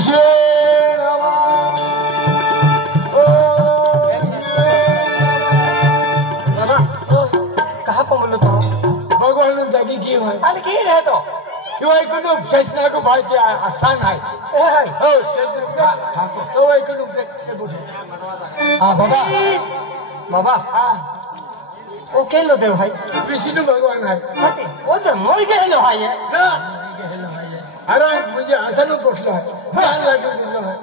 विश्व कहाँ पर बोलो तो भगवान जागी की है अरे की रहे तो यो एकनु शेषना को भाई के आसान है ए है हो शेषना ठाकुर तो एकनु के बुझे हां बाबा बाबा हां ओ केलो देव भाई विष्णु भगवान है हाते ओ जो मोई गेलो भाई है ना अरे मुझे हसनु पोटलो है ध्यान लागू दिलो है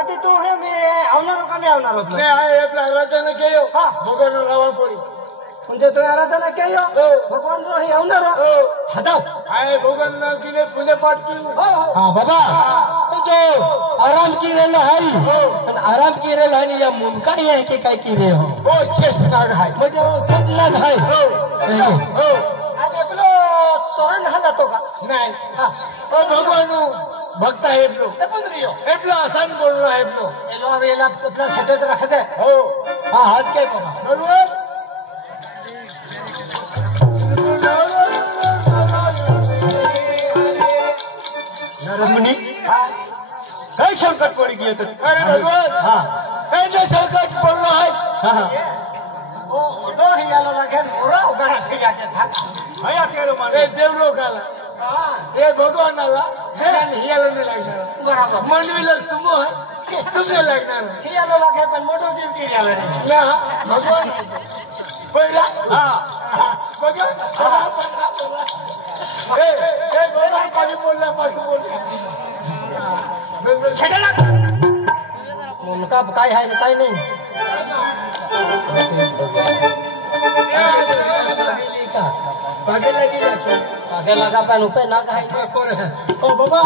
अते तो है मैं आवनारो का नहीं आवनारो ने आए अपना राजा के यो भगवान रावण पड़ी उनसे तो आराधना कहियो भगवान तो ही आवनारो हदाओ आए भगवान नाम की ने पूजा पाठ की हां बाबा जो आराम की रेल है आराम की रेल है या मुनका ही है कि काय की रे हो ओ शेषनाग है मुझे शेषनाग है आज एकलो सोरन हा जातो का नहीं ओ भगवान भक्त है एपलो पंद्रियो एपलो आसान बोल रहा है एपलो एलो अब एला अपना छटे रखे से हो हां हाथ के बाबा बोलो मुनि कई संकट पड़ गया तो अरे भगवान हां ऐसे संकट पड़ रहा है हां ओ दो ही आलो लगे मोरा उगड़ा थे जाके था भैया तेरो माने ए देवलो काला हां ए भगवान आला यान हियालो ने लगना बराबर मन में लग तुमो है तुमने लगना ही आलो लगे पर मोटो जीव की आले ना भगवान पहिला हां भगवान ए भगवान पानी बोलना मत बोल छटना उनका काय है काय नहीं आगे लगा पैन ऊपर ना कहे ओ बाबा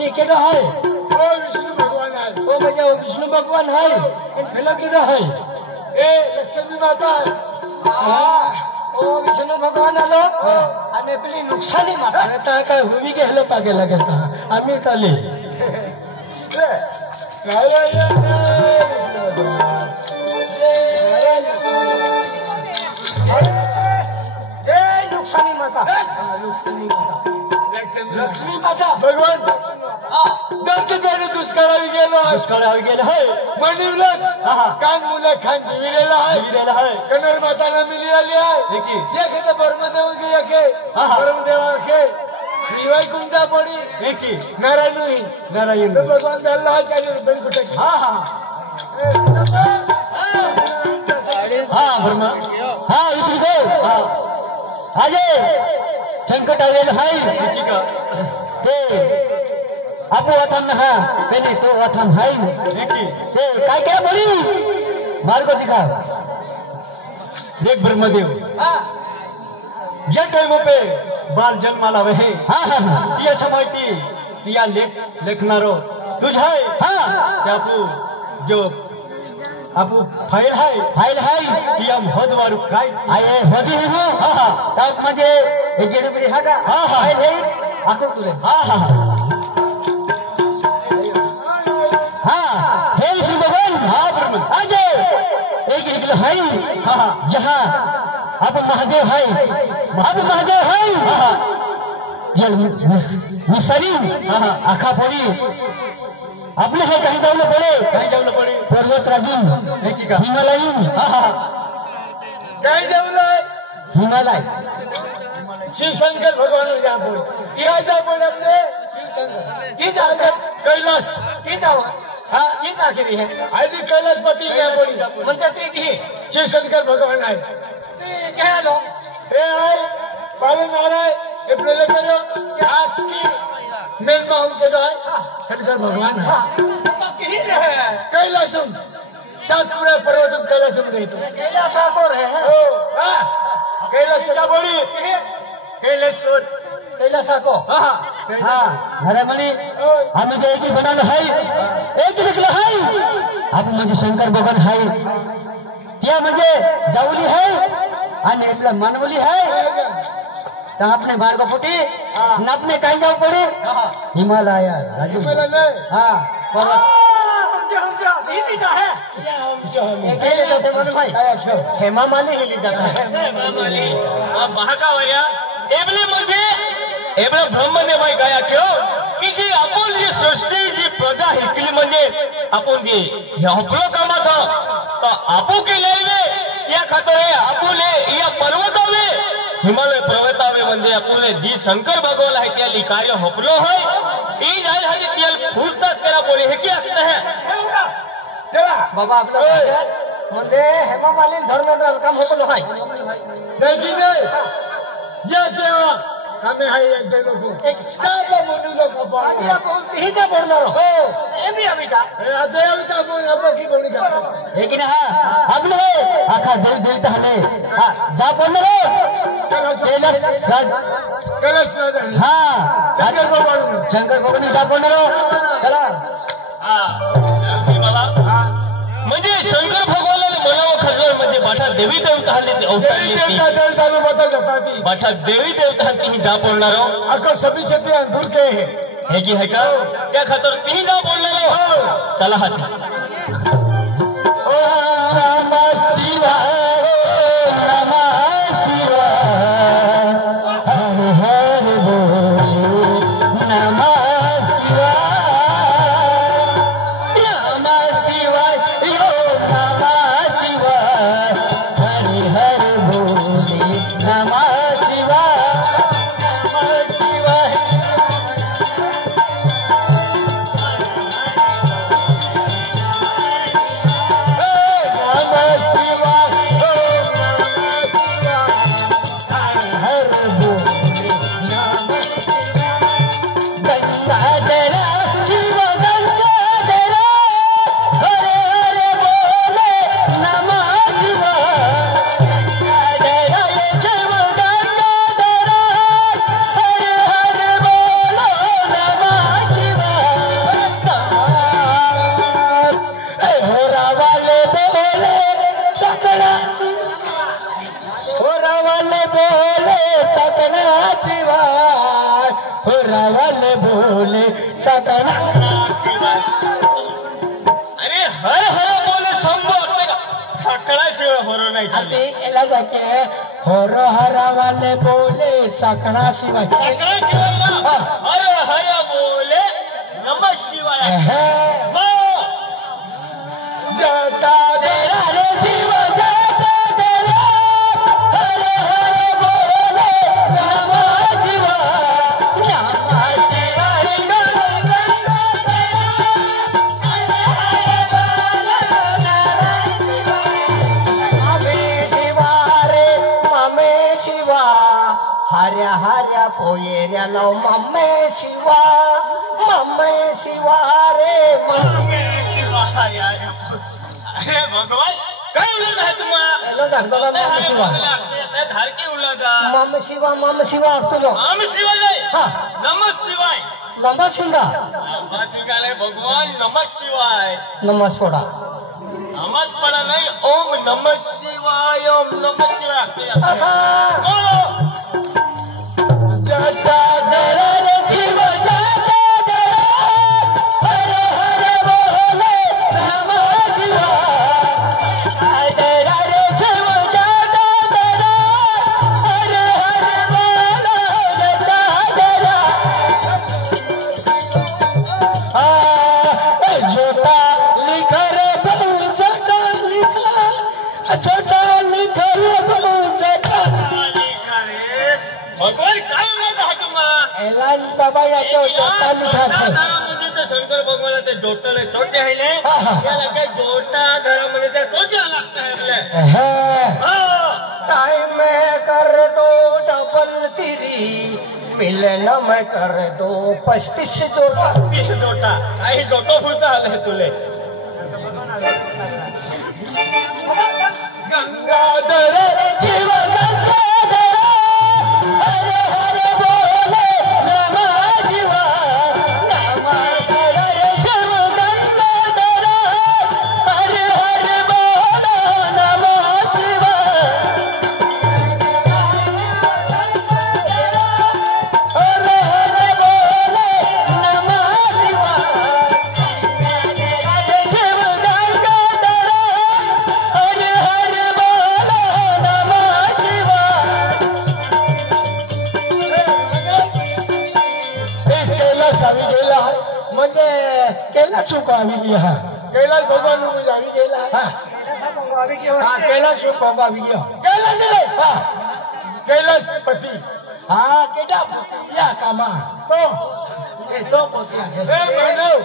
ये केड़ा है ओ विष्णु भगवान है ओ भैया वो विष्णु भगवान है इन फेला केड़ा है ए लक्ष्मी माता है हां ओ विष्णु भगवान आलो आणि आपली नुकसानी माता अरे ता काय हुमी के हेलो पागे लगता आम्ही चाले जय नुकसानी माता नुकसानी माता लक्ष्मी माता भगवान दत्त देणे दुष्काळ गेलो दुष्काळ गेला है मंदिरला कान मुला खान जीविलेला आहे कन्नड माताना मिली आली आहे एके तर बर्मदेव की एके बर्मदेव के निवाय कुंजा पडी एकी नारायण तो भगवान दल्ला आहे काही रुपये कुठे हां वर्मा हां विष्णु देव हां आजे संकट आवेल है एकी का ते आपो अथम हा पहले तो अथम है एकी ते काय काय बोली मार्ग दिखा देख ब्रह्मदेव हां जे टाइम पे बाल जन्माला आहे हां या समायती या लेखनारो तुझ है आपू जो आपू फाइल है कि हम होद मारू काय आये होदी है हो तब म्हणजे एक गेडबडी हा का फाइल है आको तुले हे श्री भगवान ब्रह्म आजे एक एक है जहां अब महादेव है जल मिसरी आखा पड़ी आपले है कहीं जाऊन पड़े पर्वत राजीन हिमालयीन काय जमलं हिमालय शिव शंकर भगवान जा पड़े क्या जा पड़े अपने शिव शंकर की जावे कैलाश की जाव हां की आखिरी है आदि कैलाशपति जा पड़ी म्हणजे ते की शिव शंकर भगवान है ते काय लो ए है पालन आ रहा है ये प्रले करो आपकी मेल में उनके जो है शंकर भगवान है तो की है कैलाशम सातपुरा पर्वतम कैलाशम गई तो कैलाश को रहे ओ कैलाश का बड़ी कैलाशपुर कैलाश को हां अरे मनी हमें जो एक ही बनाना है एक ही निकला है आप मुझे शंकर भगवान है क्या मुझे जाऊली है आणि आपला मनवली है तो अपने मार्ग फुटी न अपने कहीं जाओ पड़े हिमालय राजू हां हेमा माली हिली जाता है एवले ब्रह्मदेव गाया क्यों कि जी अमूल्य सृष्टि जी मजा हिकली म्हणजे आपण गे हे आपलं कामाचं तर आपू केले या खातरे आपुले या पर्वतावे हिमालय पर्वतावे म्हणजे आपुले जी शंकर भगवान आहे त्याली कार्य होपलो होय ई जाय हरी तेल फुसतात करा बोले हे की असतं है बाबा आपलं म्हणजे हेमामालिन धर्मेंद्र काम होतो हाय देखी नाही ये केव्हा कमी आहे एक दे लोक एक काय म्हणू लोक आधी आपण ही काय बोलणार हो हे मी आम्ही का आता आम्ही का बोल आपण की बोलू का हे की नाही हा आपलं आखा देव देवता हले हा जा बोलणार कलश हा शंकर भगवान जा बोलणार चला बाबा म्हणजे शंकर भगवानाला म्हणावं खरं म्हणजे बाठा देवी देवता हल्ली बाठा देवी देवता हल्ली जा बोलणार अका सभी शक्ती अंधूर के हे की है का त्या खातर ती जा बोलणार चला हाती बोले सतना अरे हर हर बोले शंभू सकड़ा शिवाय होरो नाही अति एला जाके होर हरा वाले बोले सकड़ा शिवाय सकड़ा शिवाय हर हर बोले नमः शिवाय जाता तेरा रे जीव जाता तेरा हर हर बोले नमः शिवाय हर्या हर्या पोयेऱ्या लो मम्मे शिवा रे मम्मे शिवा अरे भगवान काय उलट आहे तुम्हाला हेलो दाखवला मम्मे शिवा धारकी उलगा मम्मे शिवा तुलो मम्मे शिवा जाय हां नमः शिवाय नमः शिंगा रे भगवान नमः शिवाय नमः पड़ा नमः पड़ा नहीं ओम नमः शिवाय जाता दरा रे जीव जाता दरा हर हर बोले नमः शिवाय दरा रे जीव जाता दरा हर हर बोले दरा छोटा लिखा रे बलू छोटा लिखा रे बलू भगवान काय म्हणत आहे तुम्हाला एलान बाबा यातो छोटा लिखा म्हणजे ते शंकर भगवानाचे जोटले छोटे आहे त्याला काय जोटा घरामध्ये त्या तोच्या लागत आहे टाइम कर दो डबल तिरी मिलन में कर दो 35 जोटा 35 जोटा काही जोटो फुलता आले तुले गंगाधर जीव गंगाधर हर हर बोले नमः शिवाय गंगाधर शिव गंगाधर हर हर बोले नमः शिवाय हर हर बोले नमः शिवाय शिव गंगाधर हर हर बोले नमः शिवाय इसकेला सवी गेला म्हणजे कैलाश को आवी गया कैलाश भगवान નું કોઈ આવી ગયેલા હા कैलाश को आवी गया कैलाश रे હા कैलाश पति હા કેડા या कामा तो એ તો પોતિયા છે એ માનવ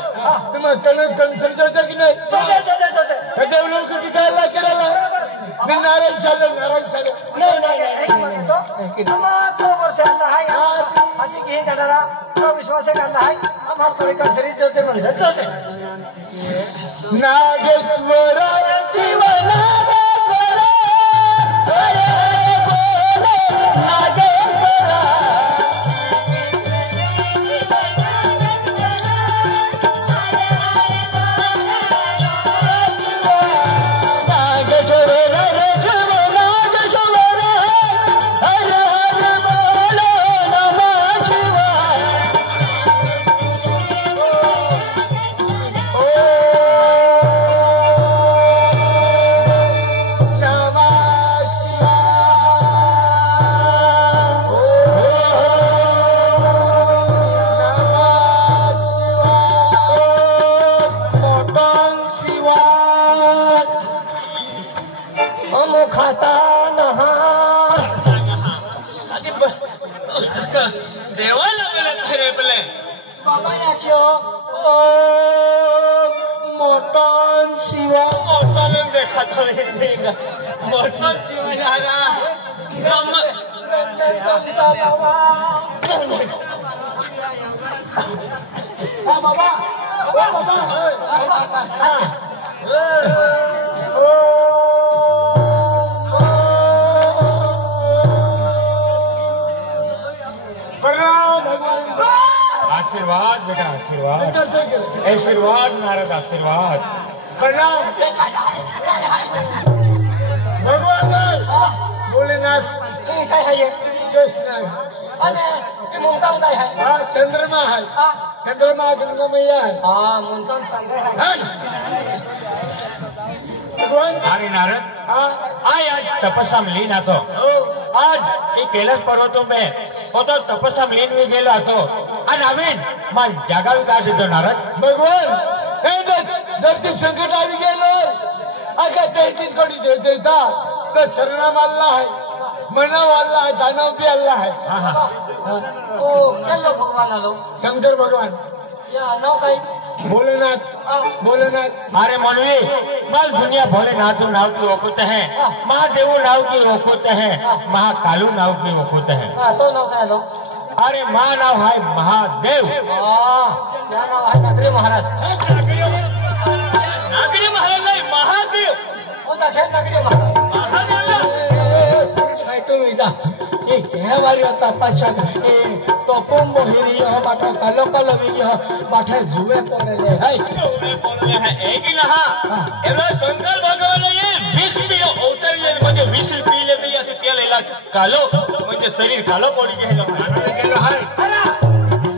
તમે તને કંસર જોજો કે નહીં કદે ઉલો કે કાલા કરેલા બિન નારાયણ સાલે नागेश्वर जीवनागेश्वर देवा लागले खरे पले बाबा याख्यो ओ मोटन शिवा मोटन देखा तो नहीं मोटन शिवा यारा हम बाबा आशीर्वाद बेटा आशीर्वाद आशीर्वाद नारद आशीर्वाद प्रणाम भगवान भोलेनाथ काय आहे शेषनाग आणि ते मुंताम काय आहे हा चंद्रमा है चंद्रमा गंगा मैया है हा मुंताम सांगा आहे भगवान अरे नारद हाँ आज तपस्या में लीन आतो आज ये कैलाश पर्वतों में वो तो तपस्या में लीन हुई गेलो आतो आणि नवीन मन जागा विकास देतो नारद भगवान हे जर ते संकट आवी गेलो अगा 33 कोटी देव देता तर शरणा मारला है मना वाला है दानव भी अल्लाह है ओ केलो भगवान आलो शंकर भगवान या नाव काय भोलेनाथ भोलेनाथ अरे मनवी बस दुनिया भोलेनाथ नाव की वकुत है महादेव नाव की वकुत है महाकालू नाव की वकुत है हा तो नाव काय आलो अरे महा नाव है महादेव या नाव आहे नागरी महाराज नागरी महाराज नहीं महादेव हो दाखल नागरी महाराज तुम्ही जा हे बारी होता पाशा तो कोण मोहिरी हो बाटा कालो कालो बिगी हो बाठे जुवे पडले हाय एक ही नहा एवढा शंकर भगवान ये 20 पिलो अवतरले म्हणजे 20 पिले तरी असे तेल इला कालो म्हणजे शरीर कालो पडी गेलो गेलो हाय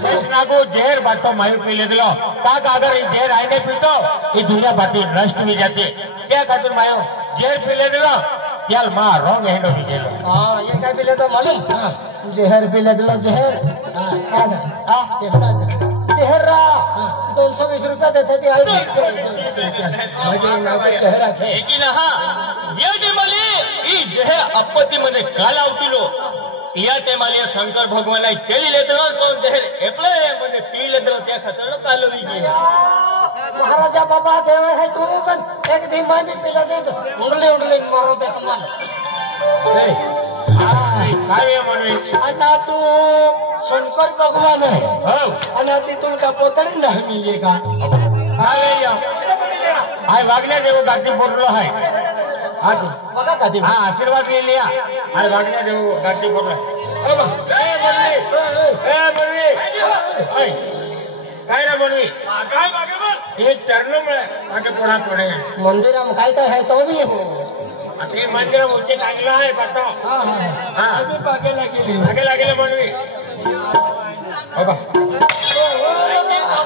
शेषनागो जहर बाटो मायू पीले दिलो का अगर ये जहर आईने पीतो ये दुनिया बाटी नष्ट हो जाती क्या खातिर मायो जहर पीले दिलो त्याल मां रोंग हेंडो भी गेलो हां ये काय पिले तो मालूम जहर पिले दिलो जहर चेहरा 220 रुपये देते ती आई म्हणजे नाव चेहरा खे एक ही नहा जे जे मले ई जहर आपत्ती मध्ये काल आवतीलो या ते मालिया शंकर भगवान केली लेतलो तो जहर एपले म्हणजे पी लेतलो त्या खातर काल वी गेलो महाराजा बाबा देव है तू पण एक दिन मैं भी पिला दे तो उंडले मारो दे तुम्हाला काय म्हणवे आता तू शंकर भगवान आहे हो आणि ती तुला पोतडी नाही मिळली का काय या आय वागण्या देव गादी बोललो आहे हा बघा का ती हा आशीर्वाद ले लिया आय वागण्या देव गादी बोललो आहे ए बनवी काय रे बनवी काय मागे बोल हे चरणों में आगे पुढा पडे मंदिरात काय काय आहे तो भी असे मंदिर उच्च लागला आहे पता हा आम्ही बागेला गेली आगे लागले बनवी बाबा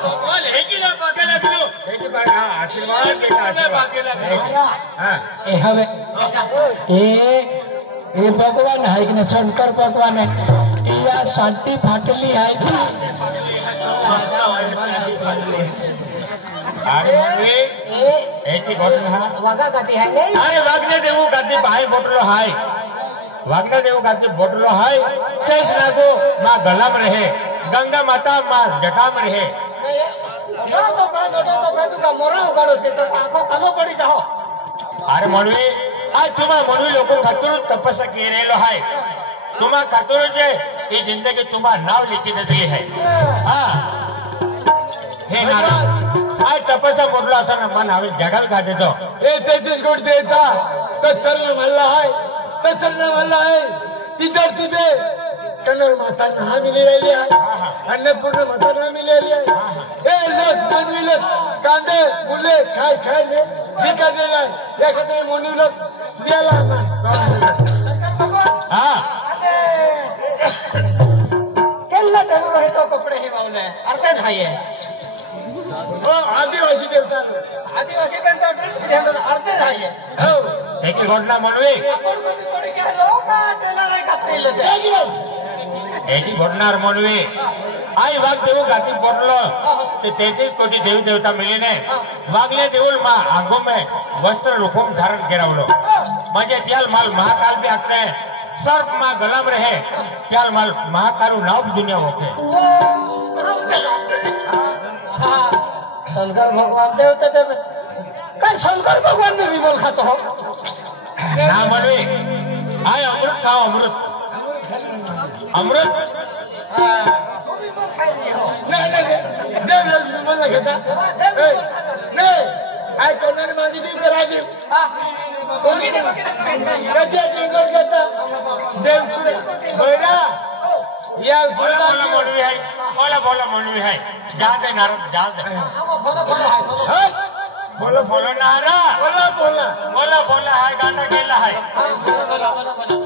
भगवान हे की ना बागे लागलो हे की बाग हा आशीर्वाद बेटा आशीर्वाद हां ए हवे ए भगवान आहे की ना शंकर भगवान आहे या शांती फाटली आहे अरे म्हणवे याची घटना वागा गाती है नहीं अरे वागने देऊ गाती भाई बोटलो हाय वागने देऊ गाती बोटलो हाय शेष नागो मां गलाम रहे गंगा माता मां जटाम रहे ना तो मैं तुका मोरा उगाड़ो ते तो आंखों कालो पड़ी जाओ अरे म्हणवे आज तुम्हा म्हणवी लोक खातूर तपस्या केलेलो हाय तुम्हा खातूरचे ही जिंदगी तुम्हा नाव लिखी दिली है हा हे नाराज आज तपस्या बोललो असं ना मन हवे जगाल का देतो ए 33 कोटी देता तत्सरने म्हणला आहे तत्सरने म्हणला आहे ती धरती पे कन्नड माता ना मिली राहिली आहे अन्नपूर्ण माता ना मिली राहिली आहे ए लोक मानवी लोक कांदे मुले खाय खायले भिकारलेले आहे एखाद्या मोनी लोक द्यायला हा केल्ला करू रहे तो कपडे हे वावले अर्थ आहे आदिवासी देवता आदिवासी पेंचा ड्रेस भी ध्यान अर्थ आहे हो एक घटना म्हणवे पडी के लोक टेलर आहे खात्री एकी घडणार म्हणवे आई वाघ देऊ गाती पडलो ते 33 कोटी देवी देवता मिली ने वागले देऊल मा आंगो में वस्त्र रूपम धारण केरावलो म्हणजे त्याल माल महाकाल भी आते सर्प मां गलाम रहे त्याल माल महाकालू नाव दुनिया होते शंकर भगवान देवता देव काय शंकर भगवान में भी बोल खातो हो ना म्हणवे आय अमृत खाओ अमृत अमृत तू भी बोल खाई रही हो नाही देव मला घेता नाही आय कोणाने मागितली तर राजीव कोणी कधी जिंकून घेता देव पुढे बैरा या बोला बोला म्हणवी आहे बोला म्हणवी आहे जा दे नारद जा दे बोलो बोलो नारा बोला हाय गाना गेला हाय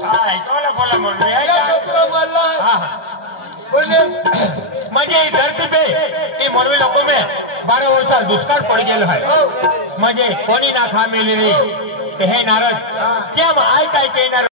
हाय बोला म्हणवी आहे म्हणजे धरती पे ये म्हणवी लोक में 12 वर्षात दुष्काळ पड गेलो आहे म्हणजे कोणी ना खा मेलेली हे नारद क्या आय काय कहणार